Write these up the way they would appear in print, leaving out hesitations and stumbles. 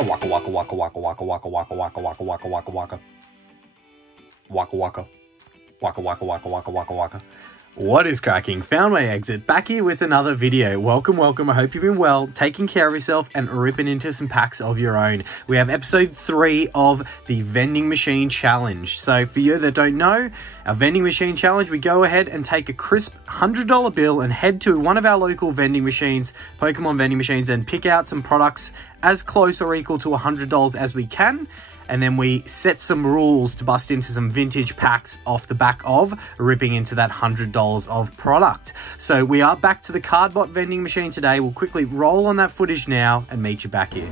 Waka waka waka waka waka waka waka waka waka waka waka waka waka. Waka waka. Waka waka waka waka waka waka. What is cracking? Found my exit, back here with another video. Welcome, welcome. I hope you've been well, taking care of yourself and ripping into some packs of your own. We have episode 3 of the Vending Machine Challenge. So for you that don't know, our Vending Machine Challenge, we go ahead and take a crisp $100 bill and head to one of our local vending machines, Pokémon Vending Machines, and pick out some products as close or equal to $100 as we can. And then we set some rules to bust into some vintage packs off the back of ripping into that $100 of product. So we are back to the cardboard vending machine today. We'll quickly roll on that footage now and meet you back here.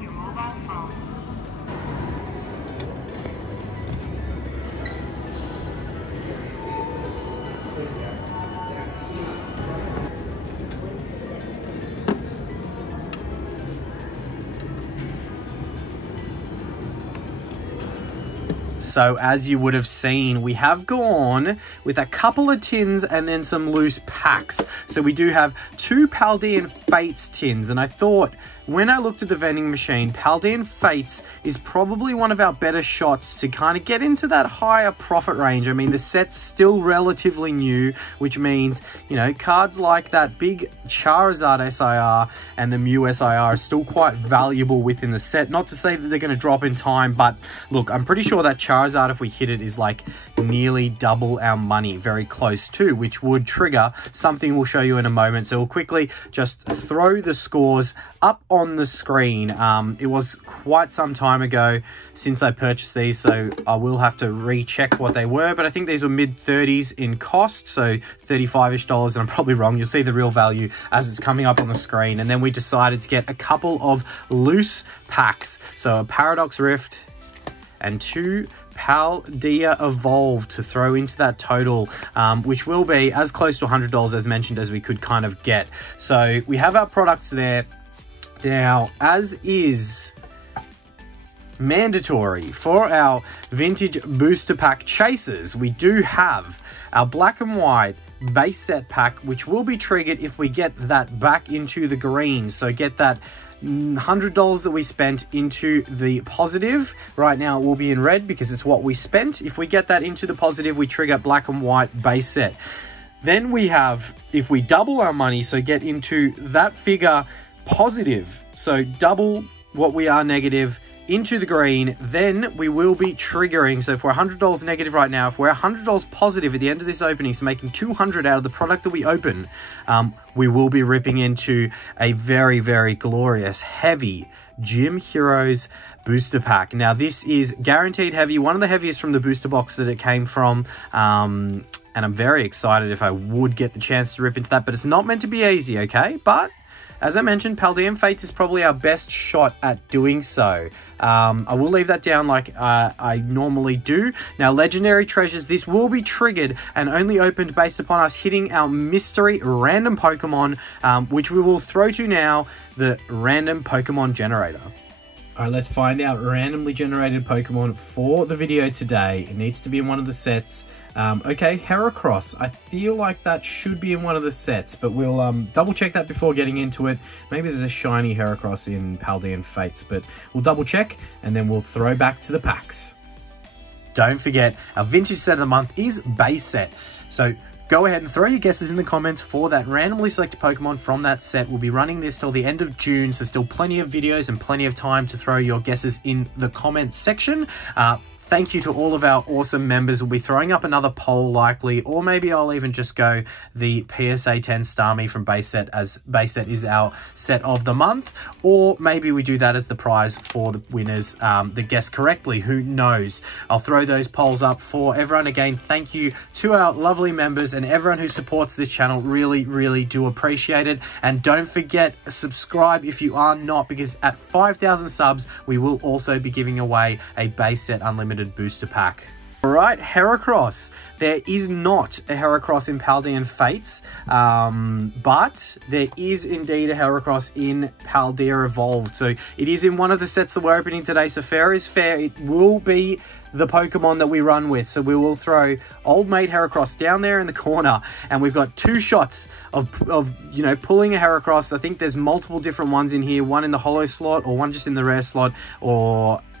Your mobile phone. So as you would have seen, we have gone with a couple of tins and then some loose packs. So we do have 2 Paldean Fates tins, and I thought when I looked at the vending machine, Paldean Fates is probably one of our better shots to kind of get into that higher profit range. I mean, the set's still relatively new, which means, you know, cards like that big Charizard SIR and the Mew SIR are still quite valuable within the set. Not to say that they're going to drop in time, but look, I'm pretty sure that Charizard, if we hit it, is like nearly double our money, very close to, which would trigger something we'll show you in a moment. So we'll quickly just throw the scores up on the screen. It was quite some time ago since I purchased these, so I will have to recheck what they were, but I think these were mid-30s in cost, so $35-ish, and I'm probably wrong. You'll see the real value as it's coming up on the screen. And then we decided to get a couple of loose packs, so a Paradox Rift and 2 Paldea Evolve to throw into that total, which will be as close to $100 as mentioned as we could kind of get. So we have our products there. Now, as is mandatory for our vintage booster pack chasers, we do have our black and white base set pack, which will be triggered if we get that back into the green. So get that $100 that we spent into the positive. Right now it will be in red because it's what we spent. If we get that into the positive, we trigger black and white base set. Then we have, if we double our money, so get into that figure positive, so double what we are negative into the green, then we will be triggering. So if we're $100 negative right now, if we're $100 positive at the end of this opening, so making 200 out of the product that we open, we will be ripping into a very, very glorious heavy Gym Heroes booster pack. Now this is guaranteed heavy, one of the heaviest from the booster box that it came from, and I'm very excited if I would get the chance to rip into that, but it's not meant to be easy, okay? But as I mentioned, Paldean Fates is probably our best shot at doing so. I will leave that down like I normally do. Now, Legendary Treasures, this will be triggered and only opened based upon us hitting our mystery random Pokemon, which we will throw to now, the random Pokemon generator. All right, let's find out randomly generated Pokemon for the video today. It needs to be in one of the sets. Okay, Heracross. I feel like that should be in one of the sets, but we'll double check that before getting into it. Maybe there's a shiny Heracross in Paldean Fates, but we'll double check and then we'll throw back to the packs. Don't forget, our vintage set of the month is base set. So go ahead and throw your guesses in the comments for that randomly selected Pokemon from that set. We'll be running this till the end of June, so still plenty of videos and plenty of time to throw your guesses in the comments section. thank you to all of our awesome members. We'll be throwing up another poll likely, or maybe I'll even just go the PSA 10 Starmie from base set, as base set is our set of the month, or maybe we do that as the prize for the winners that guess correctly. Who knows? I'll throw those polls up for everyone. Again, thank you to our lovely members and everyone who supports this channel. Really do appreciate it. And don't forget, subscribe if you are not, because at 5,000 subs we will also be giving away a base set unlimited booster pack. All right, Heracross. There is not a Heracross in Paldean Fates, but there is indeed a Heracross in Paldea Evolved. So it is in one of the sets that we're opening today. So fair is fair. It will be the Pokemon that we run with. So we will throw old mate Heracross down there in the corner, and we've got 2 shots of you know, pulling a Heracross. I think there's multiple different ones in here, one in the holo slot, or one just in the rare slot,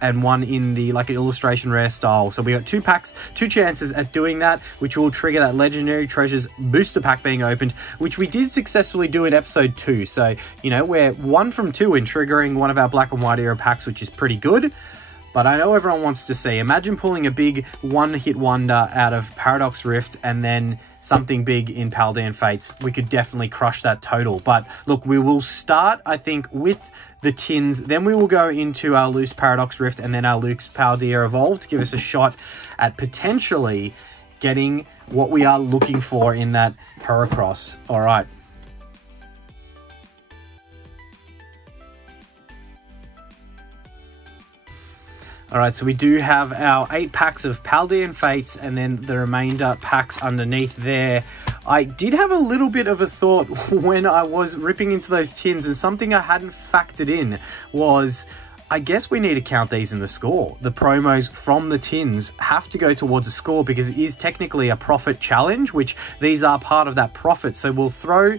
and one in the like an illustration rare style. So we got 2 packs, 2 chances at doing that, which will trigger that legendary treasures booster pack being opened, which we did successfully do in episode 2. So, you know, we're 1 from 2 in triggering one of our black and white era packs, which is pretty good. But I know everyone wants to see, imagine pulling a big one-hit wonder out of Paradox Rift and then something big in Paldean Fates. We could definitely crush that total. But look, we will start, I think, with the tins. Then we will go into our loose Paradox Rift and then our loose Paldea Evolved to give us a shot at potentially getting what we are looking for in that Heracross. All right. All right, so we do have our 8 packs of Paldean Fates and then the remainder packs underneath there. I did have a little bit of a thought when I was ripping into those tins, and something I hadn't factored in was, I guess we need to count these in the score. The promos from the tins have to go towards a score because it is technically a profit challenge, which these are part of that profit. So we'll throw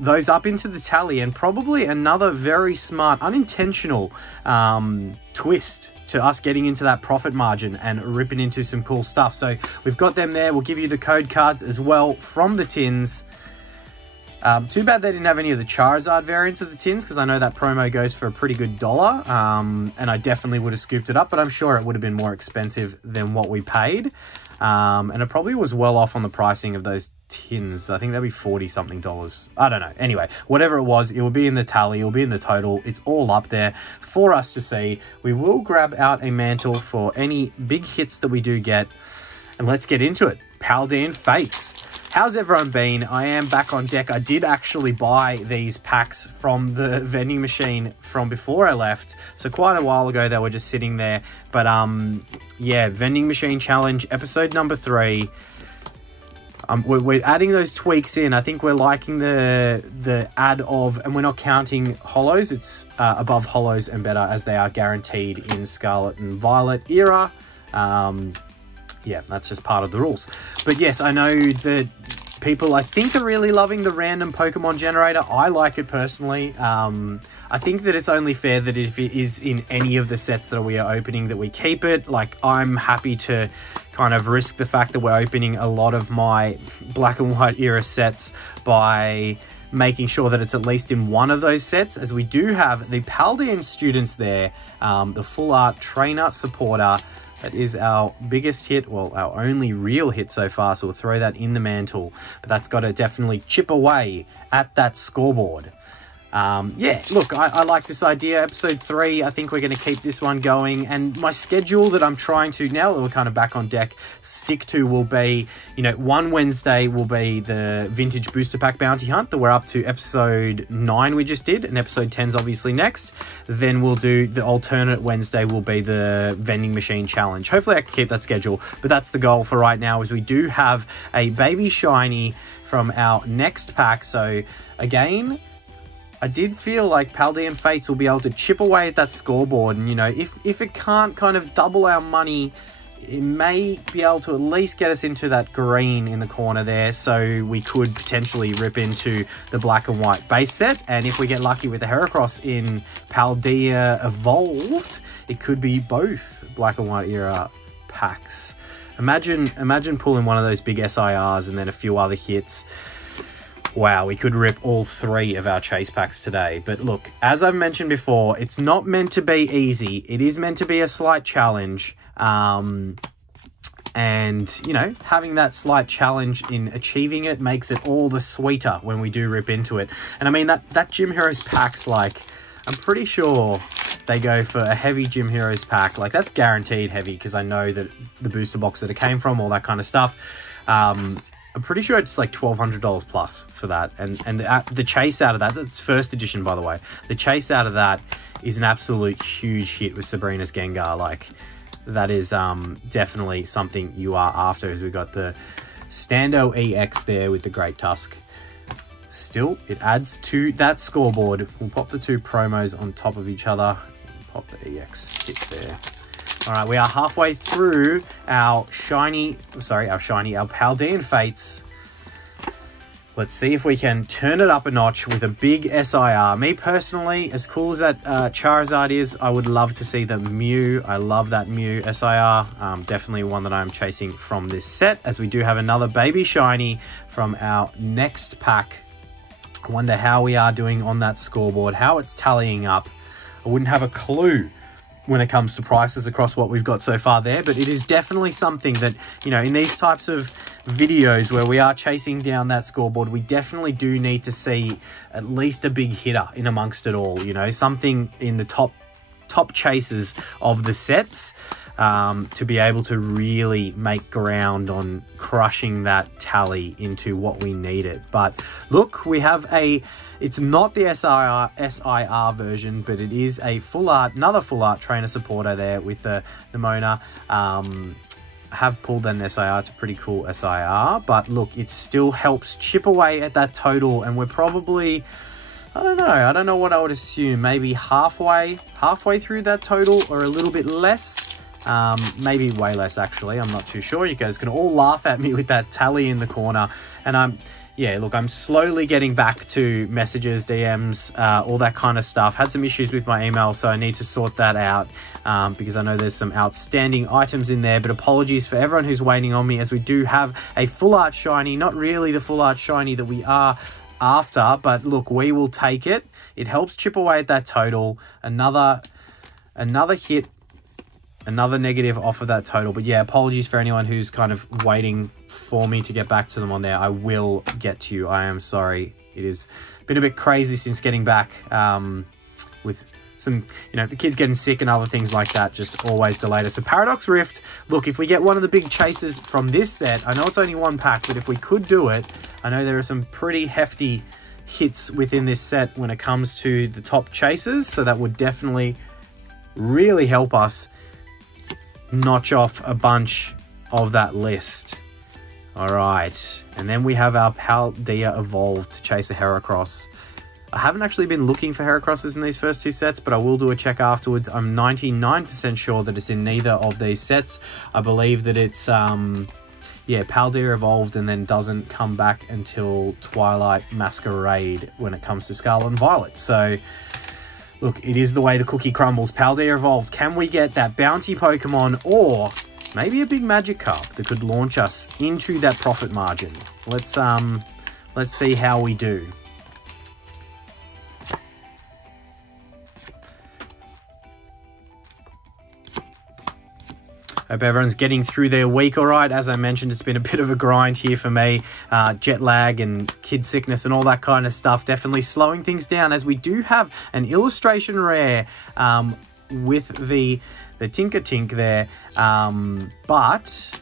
those up into the tally, and probably another very smart, unintentional twist to us getting into that profit margin and ripping into some cool stuff. So we've got them there. We'll give you the code cards as well from the tins. Too bad they didn't have any of the Charizard variants of the tins, because I know that promo goes for a pretty good dollar, and I definitely would have scooped it up, but I'm sure it would have been more expensive than what we paid. And it probably was well off on the pricing of those tins. I think that'd be $40-something. I don't know. Anyway, whatever it was, it will be in the tally, it will be in the total. It's all up there for us to see. We will grab out a mantle for any big hits that we do get, and let's get into it. Paldean Fates. How's everyone been? I am back on deck. I did actually buy these packs from the vending machine from before I left. So quite a while ago, they were just sitting there. But yeah, vending machine challenge, episode number 3. We're adding those tweaks in. I think we're liking the add of, and we're not counting holos. It's above holos and better, as they are guaranteed in Scarlet and Violet era. Yeah, that's just part of the rules. But yes, I know that people, I think, are really loving the random Pokemon generator. I like it personally. I think that it's only fair that if it is in any of the sets that we are opening, that we keep it. Like, I'm happy to kind of risk the fact that we're opening a lot of my black and white era sets by making sure that it's at least in one of those sets, as we do have the Paldean students there, the full art trainer supporter. That is our biggest hit, well, our only real hit so far, so we'll throw that in the mantle. But that's got to definitely chip away at that scoreboard. Yeah, look, I like this idea. Episode 3, I think we're going to keep this one going. And my schedule that I'm trying to, now that we're kind of back on deck, stick to will be, you know, one Wednesday will be the Vintage Booster Pack Bounty Hunt that we're up to episode 9 we just did. And episode 10's obviously next. Then we'll do the alternate Wednesday will be the Vending Machine Challenge. Hopefully I can keep that schedule. But that's the goal for right now, is we do have a baby shiny from our next pack. So again, I did feel like Paldean Fates will be able to chip away at that scoreboard. And, you know, if it can't kind of double our money, it may be able to at least get us into that green in the corner there. So we could potentially rip into the black and white base set. And if we get lucky with the Heracross in Paldea Evolved, it could be both black and white era packs. Imagine pulling one of those big SIRs and then a few other hits. Wow, we could rip all 3 of our chase packs today. But look, as I've mentioned before, it's not meant to be easy. It is meant to be a slight challenge. And, you know, having that slight challenge in achieving it makes it all the sweeter when we do rip into it. And I mean, that Gym Heroes pack's like, I'm pretty sure they go for a heavy Gym Heroes pack. Like, that's guaranteed heavy because I know that the booster box that it came from, all that kind of stuff. I'm pretty sure it's like $1,200 plus for that. And the chase out of that, that's first edition, by the way. The chase out of that is an absolute huge hit with Sabrina's Gengar. Like, that is definitely something you are after, as we got the Stando EX there with the Great Tusk. Still, it adds to that scoreboard. We'll pop the 2 promos on top of each other. Pop the EX hit there. All right, we are halfway through our Paldean Fates. Let's see if we can turn it up a notch with a big SIR. Me personally, as cool as that Charizard is, I would love to see the Mew. I love that Mew SIR. Definitely one that I'm chasing from this set, as we do have another baby shiny from our next pack. I wonder how we are doing on that scoreboard, how it's tallying up. I wouldn't have a clue when it comes to prices across what we've got so far there, but it is definitely something that, you know, in these types of videos where we are chasing down that scoreboard, we definitely do need to see at least a big hitter in amongst it all, you know, something in the top chases of the sets, to be able to really make ground on crushing that tally into what we need it. But look, we have it's not the SIR version, but it is a full art, another full art trainer supporter there with the Nimona. Have pulled an SIR. It's a pretty cool SIR, but look, it still helps chip away at that total, and we're probably, I don't know what I would assume, maybe halfway through that total, or a little bit less. Maybe way less, actually. I'm not too sure. You guys can all laugh at me with that tally in the corner. And yeah, look, I'm slowly getting back to messages, DMs, all that kind of stuff. Had some issues with my email, so I need to sort that out, because I know there's some outstanding items in there. But apologies for everyone who's waiting on me, as we do have a full art shiny. Not really the full art shiny that we are after, but look, we will take it. It helps chip away at that total. Another hit, another negative off of that total. But yeah, apologies for anyone who's kind of waiting for me to get back to them on there. I will get to you. I am sorry. It has been a bit crazy since getting back, with some, you know, the kids getting sick and other things like that, just always delayed us. So Paradox Rift, look, if we get one of the big chases from this set, I know it's only 1 pack, but if we could do it, I know there are some pretty hefty hits within this set when it comes to the top chases. So that would definitely really help us notch off a bunch of that list. All right, and then we have our Paldea Evolved to chase a Heracross. I haven't actually been looking for Heracrosses in these first 2 sets, but I will do a check afterwards. I'm 99% sure that it's in neither of these sets. I believe that it's yeah, Paldea Evolved and then doesn't come back until Twilight Masquerade when it comes to Scarlet and Violet. So look, it is the way the cookie crumbles. Paldea Evolved. Can we get that bounty Pokemon, or maybe a big magic card that could launch us into that profit margin? Let's see how we do. Hope everyone's getting through their week all right. As I mentioned, it's been a bit of a grind here for me. Jet lag and kid sickness and all that kind of stuff. Definitely slowing things down, as we do have an illustration rare with the Tinkertink there. But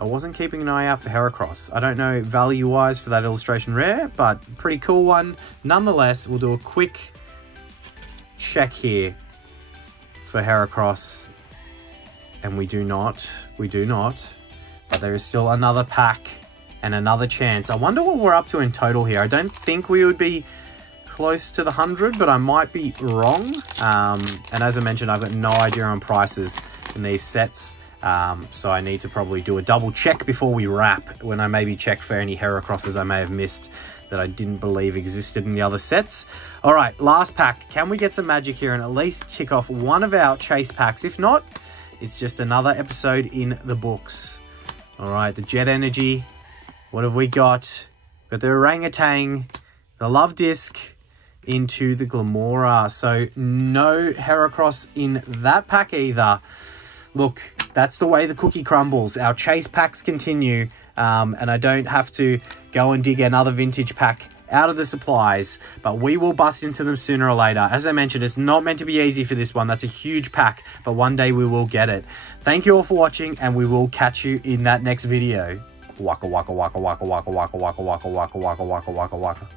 I wasn't keeping an eye out for Heracross. I don't know value-wise for that illustration rare, but pretty cool one. Nonetheless, we'll do a quick check here for Heracross. And we do not, but there is still another pack and another chance. I wonder what we're up to in total here. I don't think we would be close to the 100, but I might be wrong. And as I mentioned, I've got no idea on prices in these sets. So I need to probably do a double check before we wrap, when I maybe check for any Heracrosses I may have missed that I didn't believe existed in the other sets. All right, last pack. Can we get some magic here and at least kick off one of our chase packs? If not, it's just another episode in the books. All right, the Jet Energy. What have we got? Got the Orangutan, the Love Disc, into the Glamora. So no Heracross in that pack either. Look, that's the way the cookie crumbles. Our chase packs continue, and I don't have to go and dig another vintage pack out of the supplies, but we will bust into them sooner or later. As I mentioned, it's not meant to be easy for this one. That's a huge pack, but one day we will get it. Thank you all for watching, and we will catch you in that next video. Waka waka waka waka waka waka waka waka waka waka waka waka waka waka.